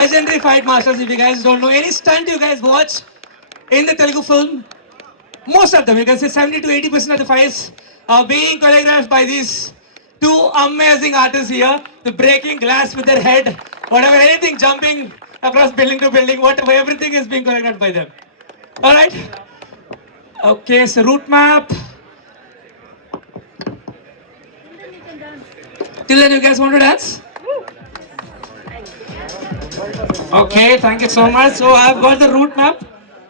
Legendary fight masters. If you guys don't know, any stunt you guys watch in the Telugu film, most of them, you can say 70 to 80% of the fights are being choreographed by these two amazing artists here. The breaking glass with their head, whatever, anything, jumping across building to building, whatever, everything is being choreographed by them. All right. Okay, so route map. Till then, you guys want to dance? Okay, thank you so much. So I've got the route map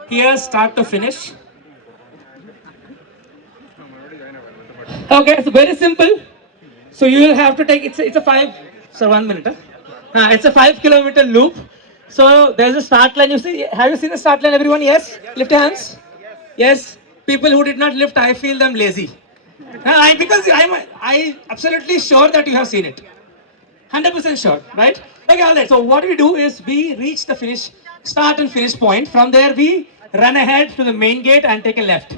here, start to finish. Okay, it's very simple. So you will have to take it's a 5. So 1 minute. It's a 5-kilometer loop. So there's a start line. You see? Have you seen the start line? Everyone? Yes. Lift your hands. Yes. People who did not lift, I feel them lazy. Because I absolutely sure that you have seen it. 100% sure, right? Okay, all right. So what we do is we reach the finish, start and finish point. From there we run ahead to the main gate and take a left,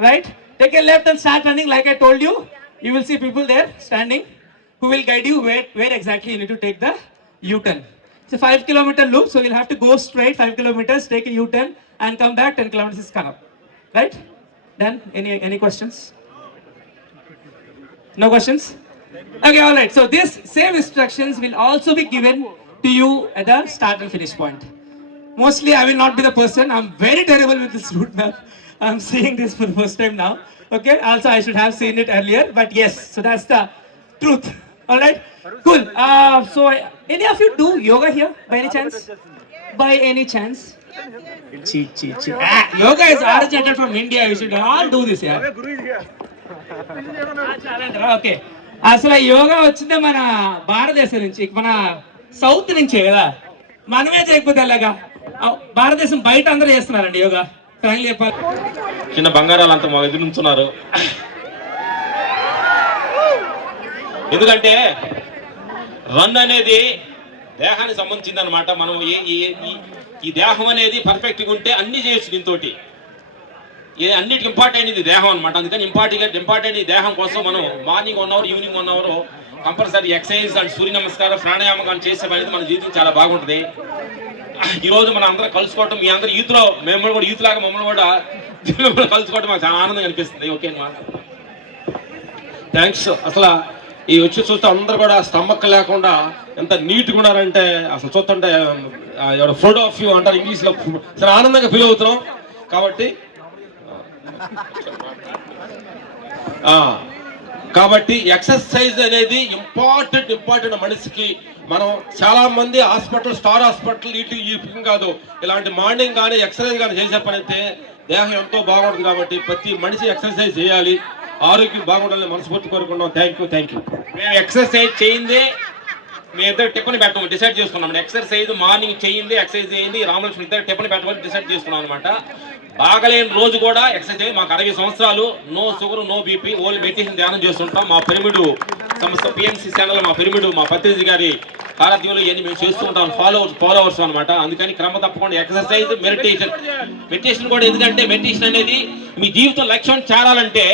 right? Take a left and start running. Like I told you, you will see people there standing who will guide you where exactly you need to take the U-turn. It's a 5-kilometer loop, so you'll have to go straight 5 kilometers, take a U-turn and come back 10 kilometers is Kannam, right? Done? Any questions? No questions? Okay, all right. So this same instructions will also be given to you at the start and finish point. Mostly I will not be the person. I'm very terrible with this route map. I'm seeing this for the first time now. Okay, also I should have seen it earlier, but yes, so that's the truth. All right, cool. So any of you do yoga here by any chance? By any chance? Cheat. Yoga is originated from India. You should all do this, yeah. Okay, అసలు యోగా వచ్చిందే మన భారతదేశం నుంచి, మన south నుంచే కదా. మనమే చేయకపోతే ఎలాగా? భారతదేశం బయట అందరూ చేస్తున్నారండి యోగా. చెప్పాలి, చిన్న బంగారాలు అంతా మా ఎదురు నుంచున్నారు. ఎందుకంటే రన్ అనేది దేహానికి సంబంధించింది అనమాట. మనం ఈ దేహం అనేది పర్ఫెక్ట్గా ఉంటే అన్ని చేయొచ్చు. దీంతో అన్నిటికి ఇంపార్టెంట్ ఇది దేహం అనమాట. అందుకని ఇంపార్టెంట్ ఈ దేహం కోసం మనం morning 1 hour, evening 1 hour compulsory exercise and సూర్య నమస్కారం, ప్రాణాయామం కానీ చేసే అనేది మన జీవితం చాలా బాగుంటుంది. ఈరోజు మనం అందరం కలుసుకోవటం, మీ అందరూ యూత్లో, మేము కూడా యూత్ లాగా మమ్మల్ని కూడా కలుసుకోవటం మాకు చాలా ఆనందంగా అనిపిస్తుంది. ఓకే అమ్మా, థ్యాంక్స్. అసలు ఈ వచ్చి చూస్తే అందరూ కూడా స్టమక్ లేకుండా ఎంత నీట్గా ఉన్నారంటే అసలు చూస్తుంటే ప్రౌడ్ ఆఫ్ యూ అంటారు ఇంగ్లీష్లో. చాలా ఆనందంగా ఫీల్ అవుతున్నాం. కాబట్టి ఎక్సర్సైజ్ అనేది ఇంపార్టెంట్ మనిషికి. మనం చాలా మంది హాస్పిటల్, స్టార్ హాస్పిటల్ ఈ కాదు, ఇలాంటి మార్నింగ్ కానీ ఎక్సర్సైజ్ కానీ చేసే పని అయితే దేహం ఎంతో బాగుంటుంది. కాబట్టి ప్రతి మనిషి ఎక్సర్సైజ్ చేయాలి, ఆరోగ్యం బాగుండాలని మనస్ఫూర్తి కోరుకున్నాం. Thank you. మేము ఎక్సర్సైజ్ చేయిందే మీ ఇద్దరు టిఫిన్ పెట్టమని డిసైడ్ చేసుకున్నాం. ఎక్సర్సైజ్ మార్నింగ్ చేయింది, ఎక్సర్సైజ్ చేయింది, రామలక్ష్మి ఇద్దరు టిఫిన్ పెట్టమని డిసైడ్ చేసుకున్నాం అనమాట. బాగలేని రోజు కూడా ఎక్సర్సైజ్. మాకు 60 సంవత్సరాలు, no sugar, no BP, only meditation ధ్యానం చేస్తుంటాం. మా పిరమిడ్ సంస్థ పిఎంసి ఛానల్, మా పిరమిడ్, మా పత్రిజీ గారి ఆరాధ్యంలో ఇవన్నీ మేము చేస్తూ ఉంటాం. ఫాలోవర్స్ అనమాట. అందుకని క్రమ తప్పకుండా ఎక్సర్సైజ్, మెడిటేషన్ కూడా. ఎందుకంటే మెడిటేషన్ అనేది మీ జీవితం లక్ష్యం చేరాలంటే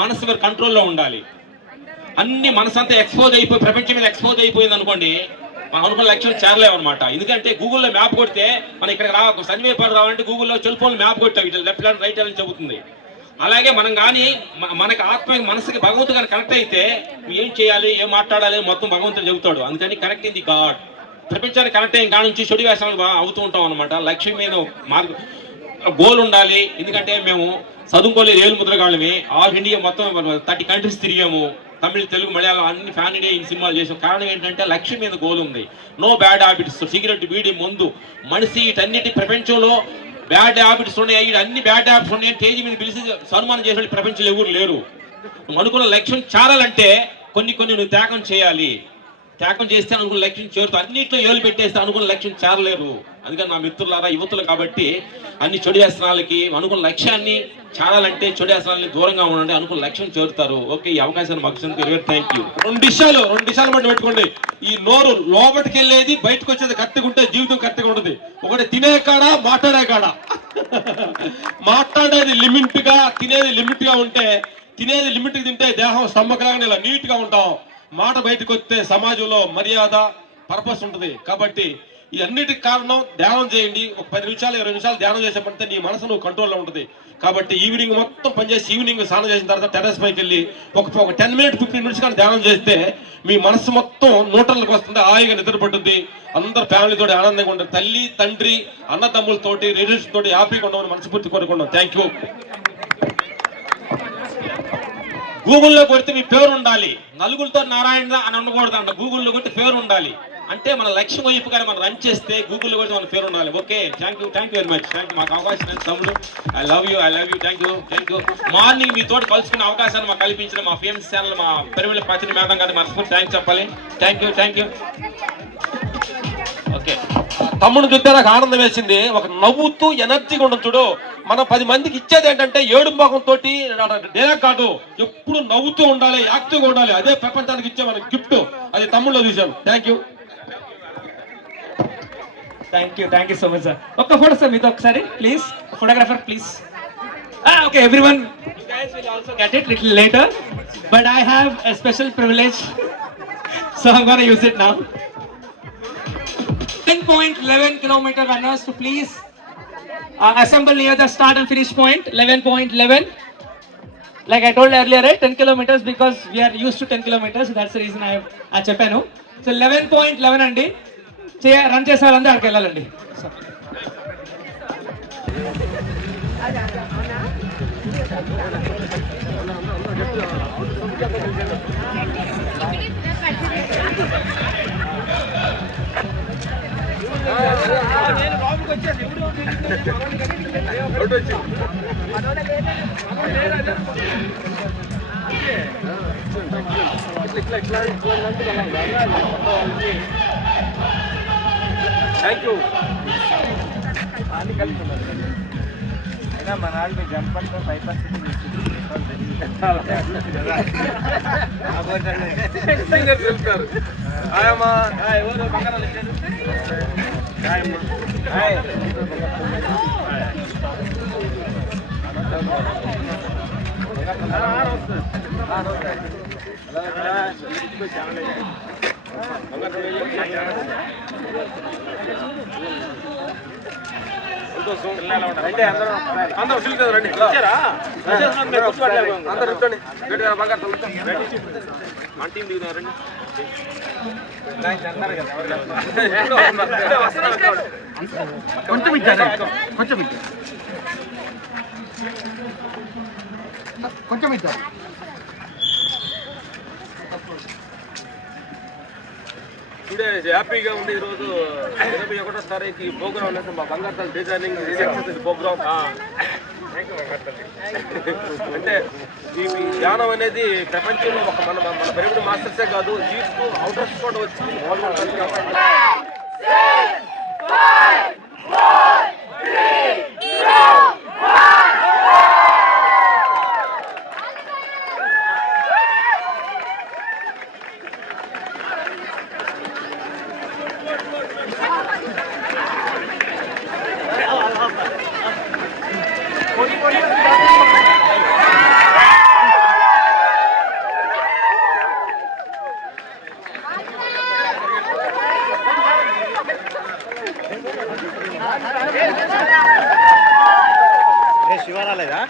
మనసు మీరు కంట్రోల్లో ఉండాలి. అన్ని మనసంతా ఎక్స్పోజ్ అయిపోయి, ప్రపంచం మీద ఎక్స్పోజ్ అయిపోయింది అనుకోండి, మనం అనుకున్న లక్ష్యం చేరలేము అనమాట. ఎందుకంటే గూగుల్లో మ్యాప్ కొడితే మనం ఇక్కడ సన్నివేపాడు రావాలంటే గూగుల్లో సెల్ ఫోన్ మ్యాప్ కొట్టాం, ఇట్లా లెఫ్ట్ హ్యాండ్ రైట్ హ్యాండ్ చెబుతుంది. అలాగే మనం కానీ మనకి మనసుకి భగవంతుడు కానీ కనెక్ట్ అయితే ఏం చేయాలి, ఏం మాట్లాడాలి మొత్తం భగవంతుడు చెబుతాడు. అందుకని కనెక్ట్ ఇన్ ది గాడ్. ప్రపంచానికి కనెక్ట్ అయిన కాడ నుంచి చెడు వేషాలు అవుతూ ఉంటాం అనమాట. లక్ష్యం మీద గోల్ ఉండాలి. ఎందుకంటే మేము చదువుకోలేదు, ఏలు ముద్రగాళ్ళమే. ఆల్ ఇండియా మొత్తం 30 కంట్రీస్ తిరిగాము. తమిళ, తెలుగు, మలయాళం అన్ని ఫ్యాన్ ఇండియా సినిమాలు చేసాం. కారణం ఏంటంటే లక్ష్యం మీద గోల్ ఉంది. No bad habits, cigarette, beedi, మందు, మనిషి వీటన్నిటి ప్రపంచంలో బ్యాడ్ హ్యాబిట్స్ ఉన్నాయి. అన్ని బ్యాడ్ హ్యాబిట్స్ ఉన్నాయి. స్టేజ్ మీద పిలిచి సన్మానం చేసే ప్రపంచంలో ఎవరు లేరు. నువ్వు అనుకున్న లక్ష్యం చేరాలంటే కొన్ని నువ్వు త్యాగం చేయాలి. త్యాగం చేస్తే అనుకున్న లక్ష్యం చేరుతావు. అన్నింటిలో ఏలు పెట్టేస్తే అనుకున్న లక్ష్యం చేరలేరు. అందుకని నా మిత్రులారా, యువతులు కాబట్టి అన్ని చెడు వ్యసనాలకి అనుకున్న లక్ష్యాన్ని చేరాలంటే చెడు వ్యసనాలని దూరంగా ఉండండి, అనుకున్న లక్ష్యం చేరుతారు. ఓకే, ఈ అవకాశాన్ని మాకు థ్యాంక్ యూ. 2 విషయాలు బట్టి పెట్టుకోండి. ఈ నోరు లోపలికి వెళ్ళేది, బయటకు వచ్చేది కరెక్ట్గా ఉంటే జీవితం కరెక్ట్గా ఉంటుంది. ఒకటి తినే కాడ, మాట్లాడే కాడ. మాట్లాడేది లిమిట్ గా, తినేది లిమిట్ గా ఉంటే, తినేది లిమిట్ తింటే దేహం స్టమక్లాగా ఇలా నీట్ గా ఉంటాం. మాట బయటకు వస్తే సమాజంలో మర్యాద, పర్పస్ ఉంటుంది. కాబట్టి ఈ అన్నిటికి కారణం ధ్యానం చేయండి. ఒక 10 నిమిషాలు 20 నిమిషాలు ధ్యానం చేసేపడితే నీ మనసు నువ్వు కంట్రోల్లో ఉంటుంది. కాబట్టి ఈవినింగ్ మొత్తం పనిచేసి ఈవినింగ్ స్నానం చేసిన తర్వాత టెర్రస్ పైకి వెళ్ళి ఒక 10 మినిట్ 15 మినిట్స్ కానీ ధ్యానం చేస్తే మీ మనసు మొత్తం న్యూట్రల్కి వస్తుంది, హాయిగా నిద్ర పట్టుద్ది. అందరు ఫ్యామిలీతో ఆనందంగా ఉంటారు. తల్లి తండ్రి అన్నదమ్ములతోటి రిలేషన్స్ తోటి హ్యాపీగా ఉండమని మనస్ఫూర్తి కోరుకున్నాం. Thank you. గూగుల్లో కొడితే మీ పేరు ఉండాలి, నలుగురితో నారాయణ అని ఉండకూడదు అంట. గూగుల్లో కొట్టి పేరు ఉండాలి అంటే మన లక్ష్యం వైపు కానీ మనం రన్ చేస్తే గూగుల్లో కొట్టి మన పేరు ఉండాలి. Okay, thank you very much. Thank you. మాకు అవకాశం లేదు తమ్ముడు. I love you. Thank you. Morning మీతో కలుసుకునే అవకాశాన్ని మాకు కల్పించిన మా ఫేమస్ ఛానల్ మా పరిమిళ పత్రిక మేడం గారిని మనస్ఫూర్తి థ్యాంక్స్ చెప్పాలి. Thank you. ఓకే, తమ్ముడు చూస్తే నాకు ఆనందం వేసింది. ఒక నవ్వుతూ ఎనర్జీగా ఉండదు చూడు. మనం 10 మందికి ఇచ్చేది ఏంటంటే ఏడు ముఖంతో డైరెక్ట్ కాదు, ఎప్పుడు నవ్వుతూ ఉండాలి, యాక్టివ్గా ఉండాలి. అదే ప్రపంచానికి ఇచ్చే మన గిఫ్ట్. అది తమ్ముళ్ళు చూశాను. Thank you so much sir. ఒక్క ఫోటో సార్ మీతో ఒకసారి please. Photographer please. Okay, everyone, you guys will also get it little later, but I have a special privilege, so I'm going to use it now. 10.11 kilometer runners to please assemble near the start and finish point. 11.11. Like I told earlier, right? 10 kilometers because we are used to 10 kilometers. So that's the reason I చెప్పాను. So 11.11 అండి. Run చేసే వాళ్ళందరూ అక్కడికి వెళ్ళాలండి. Thank you. అయినా మన వాళ్ళు jump అంటే 5% వెళ్తారు. ఆయమ్మా ఎవరు బంగారాలు ఇచ్చారు. అంటే అందరూ ఫీల్ కదా. రండి అందరూ రండి. బంగారు మన టీం దిగుదాం. రండి. కొంచెం ఇచ్చారు. టుడే హ్యాపీగా ఉంది. ఈరోజు 21వ తారీఖు ఈ ప్రోగ్రామ్ అంటే మా బంగారు డిజైనింగ్ ప్రోగ్రామ్. అంటే ఈ ధ్యానం అనేది ప్రపంచంలో ఒక మన పరిమితి మాస్టర్సే కాదు, జీవిస్తూ అవుటర్స్ కూడా వచ్చి శివరాలేదా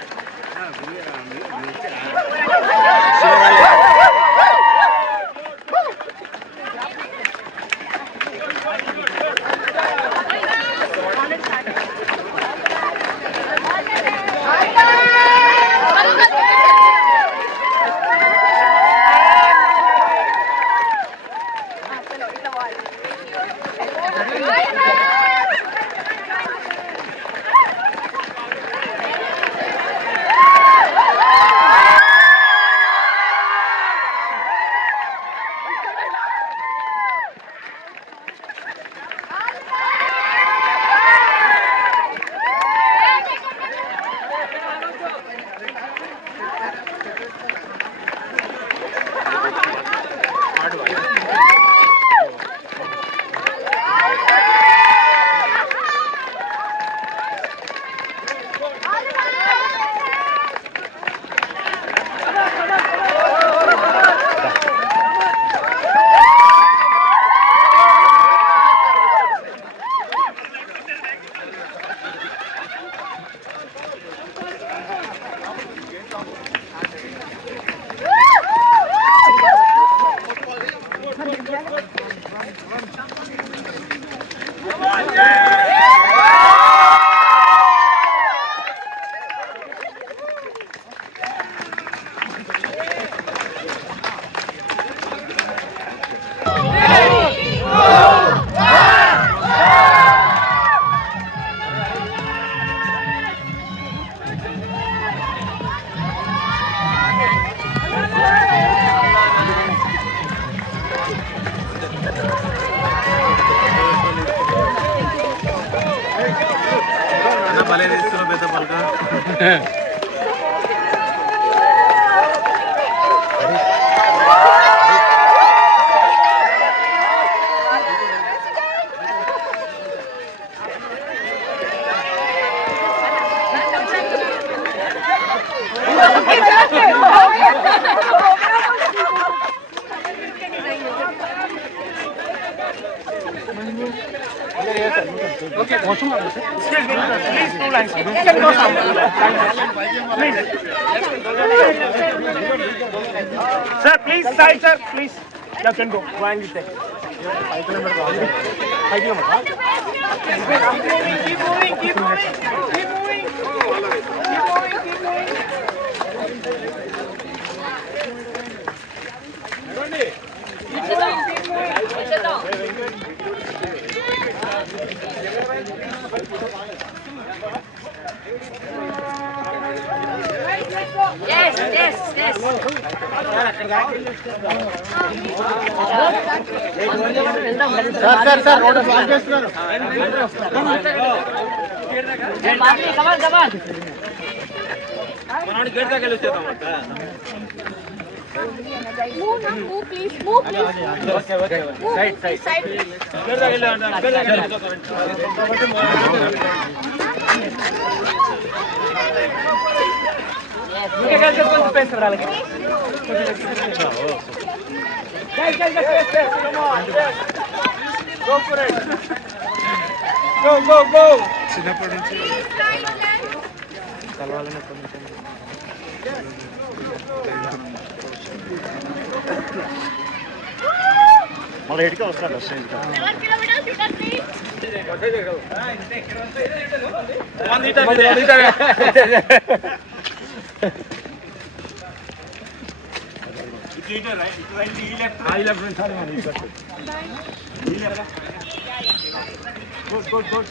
Sir, please, side, sir, please. You can go. Go and take. 5 kilometers. 5 kilometers. Keep moving. Keep moving. Keep moving. Keep moving. Yes, yes, yes. Sir, road is blocked. Come on, come on. Move, now, move, please. Move, please. Okay. Move, side, please. Guys, come on. Go for it. Go. మళ్ళీ ఎడికి వస్తాడు 7 kilometers you can reach. Good.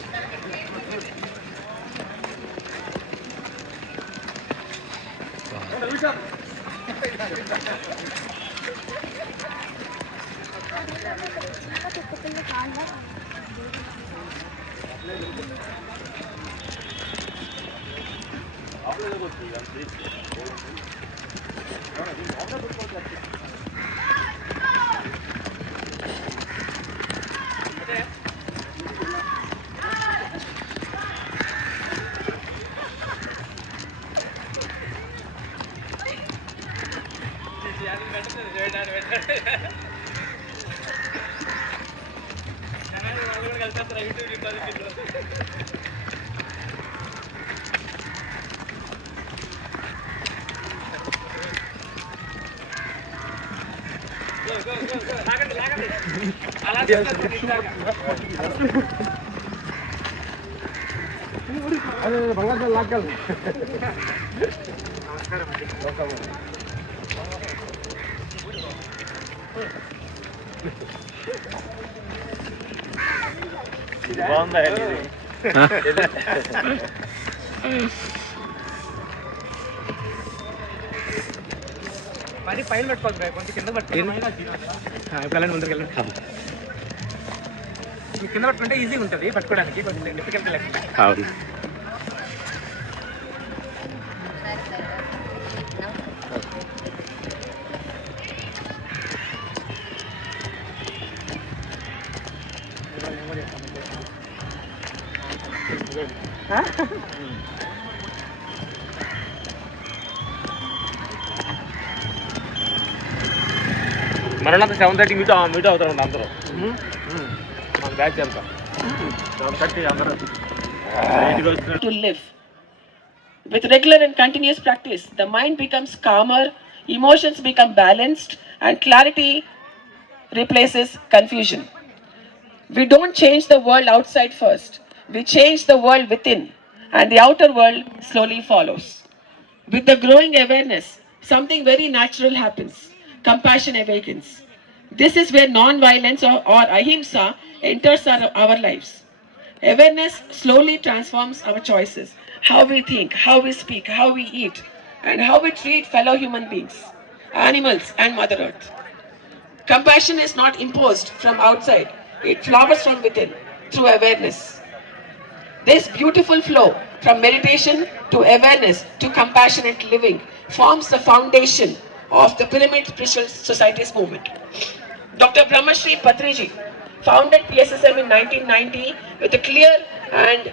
మరి పైన పెట్టుకోవాలి కొంచెం కింద పట్టుకోవాలి ముందుకు వెళ్ళండి కింద పట్టుకుంటే ఈజీగా ఉంటుంది పట్టుకోవడానికి కొంచెం డిఫికల్ట్ లేకుండా మరణంత 7:30 మీట్ అవుతారు అందరూ మన బ్యాచ్ అంతా 7:30 అందరూ to live. With regular and continuous practice, the mind becomes calmer, emotions become balanced, and clarity replaces confusion. We don't change the world outside first. We change the world within, and the outer world slowly follows. With the growing awareness, something very natural happens. Compassion awakens. This is where non-violence or ahimsa enters our lives. Awareness slowly transforms our choices, how we think, how we speak, how we eat, and how we treat fellow human beings, animals, and Mother Earth. Compassion is not imposed from outside, it flowers from within through awareness. This beautiful flow from meditation to awareness to compassionate living forms the foundation of the Pyramid Spiritual Society's movement. Dr. Brahmashri Patriji founded PSSM in 1990 with a clear and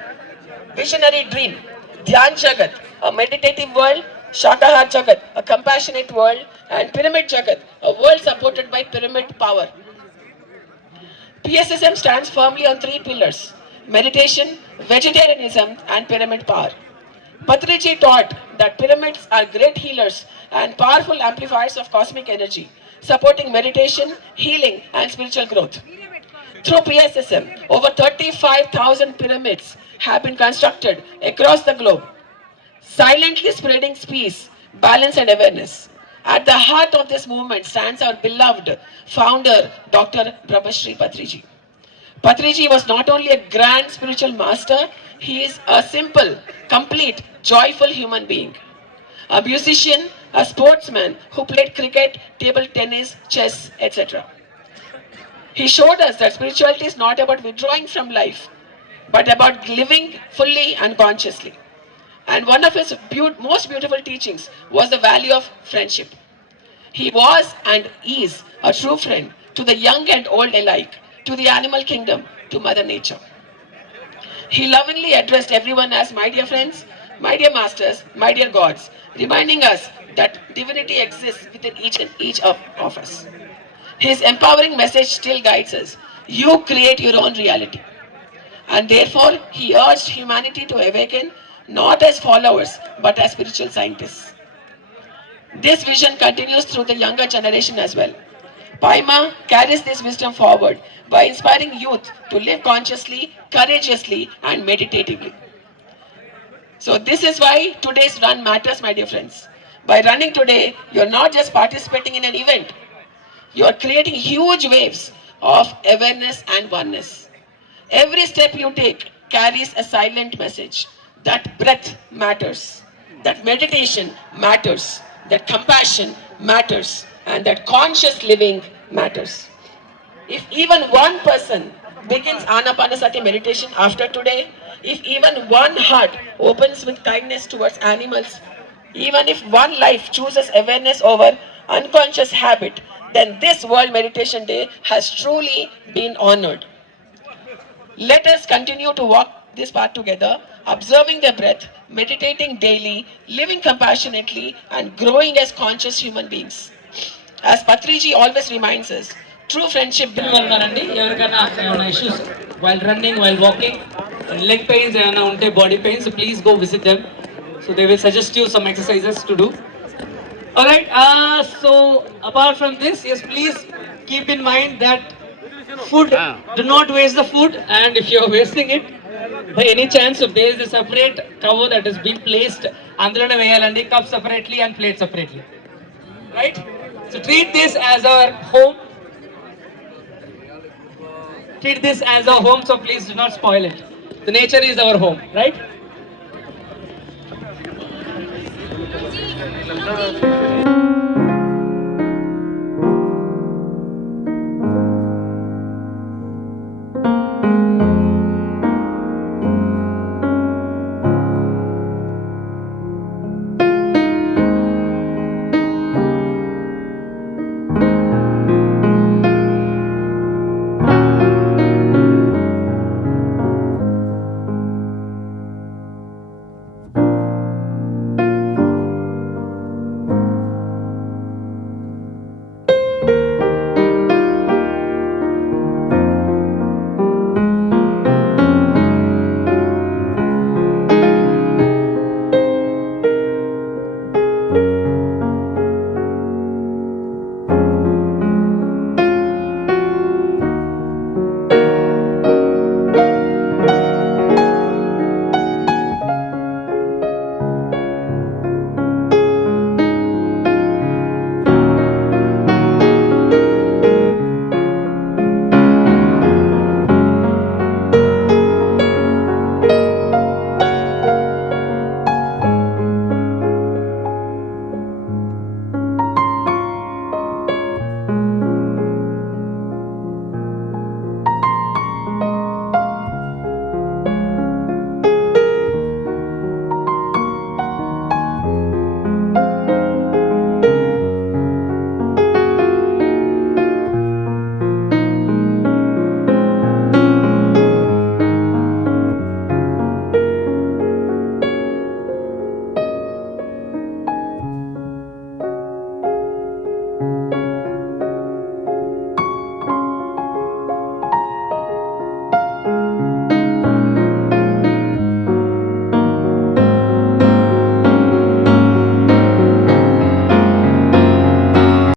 visionary dream. Dhyan Jagat, a meditative world, Shakahar Jagat, a compassionate world, and Pyramid Jagat, a world supported by pyramid power. PSSM stands firmly on three pillars: meditation, vegetarianism, and pyramid power. Patriji taught that pyramids are great healers and powerful amplifiers of cosmic energy, supporting meditation, healing, and spiritual growth. Through PSSM, over 35,000 pyramids have been constructed across the globe, silently spreading peace, balance, and awareness. At the heart of this movement stands our beloved founder, Dr. Brahmashri Patriji. Patriji was not only a grand spiritual master, he is a simple, complete, joyful human being. A musician, a sportsman who played cricket, table tennis, chess, etc. He showed us that spirituality is not about withdrawing from life, but about living fully and consciously. And one of his most beautiful teachings was the value of friendship. He was and is a true friend to the young and old alike, to the animal kingdom, to Mother Nature. He lovingly addressed everyone as my dear friends, my dear masters, my dear gods, reminding us that divinity exists within each of us. His empowering message still guides us. You create your own reality. And therefore, he urged humanity to awaken not as followers, but as spiritual scientists. This vision continues through the younger generation as well. Paima carries this wisdom forward by inspiring youth to live consciously, courageously, and meditatively. So this is why today's run matters, my dear friends. By running today, you're not just participating in an event, you're creating huge waves of awareness and oneness. Every step you take carries a silent message that breath matters, that meditation matters, that compassion matters, and that conscious living matters. If even one person begins Anapanasati meditation after today, if even one heart opens with kindness towards animals, even if one life chooses awareness over unconscious habit, then this World Meditation Day has truly been honored. Let us continue to walk this path together, observing the breath, meditating daily, living compassionately, and growing as conscious human beings. As Patriji always reminds us, true friendship ఉన్నారండి ఎవరికైనా ఏమైనా issues while running, while walking, leg pains ఏమైనా ఉంటే body pains, please go visit them. So they will suggest you some exercises to do. Alright, so apart from this, yes, please keep in mind that food, do not waste the food, and if you are wasting it, by any chance, if there is a separate cover that is being placed, andalone veyalandi, cup separately and plate separately. Right? So treat this as our home. Treat this as our home, so please do not spoil it. The nature is our home, right?